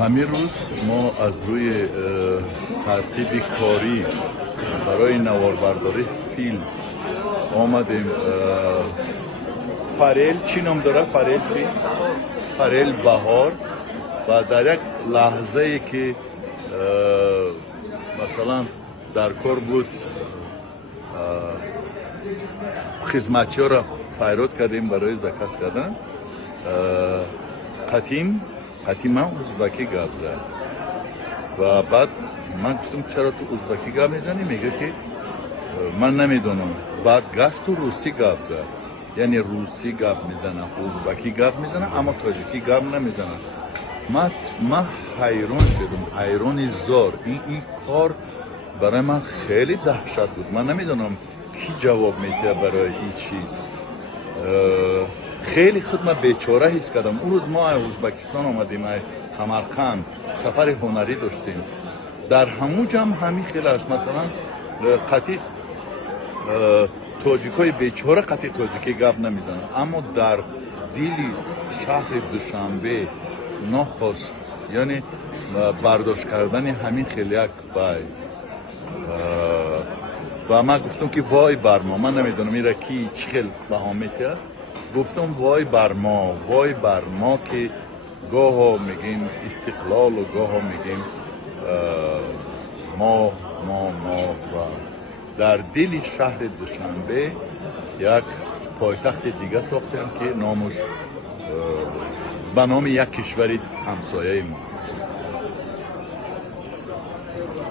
همین روز ما از روی ترتیب کاری برای نواربرداری فیلم آمدیم. فریل چی نام داره؟ فریل چی؟ فریل بهار. و در یک لحظه ای که مثلا در کار بود خدمتچی ها را فیرود کردیم برای زکات کردن. قدیم من ازبکی گپ زد و بعد من گفتم چرا تو ازبکی گپ میزنی؟ میگه که من نمیدونم. بعد گشت تو روسی گپ زد، یعنی روسی گپ میزنه، ازبکی گپ میزنه، اما تاجیکی گپ نمیزنه. من حیران شدم، حیرانی زار. این کار برای من خیلی دهشت بود. من نمیدونم کی جواب میده برای این چیز. خیلی خود من بیچاره حس کردم. اون روز ما از ازبکستان آمدیم، از سمرقند سفر هنری داشتیم. در همون جمع همین خیلی است. مثلا قطعی تاجیکای بیچاره قطعی تاجیکی گپ نمیزنن، اما در دلی شهر دوشنبه نخست، یعنی برداشت کردن همین خیلی یک بای. و من گفتم که وای بر ما، من نمیدونم این را کی چی خیلی بها میتر. گفتم وای بر ما که گاه ها میگیم استقلال و گاه ها میگیم ما و در دل شهر دوشنبه یک پایتخت دیگه ساختیم که نامش به نام یک کشور همسایه ما.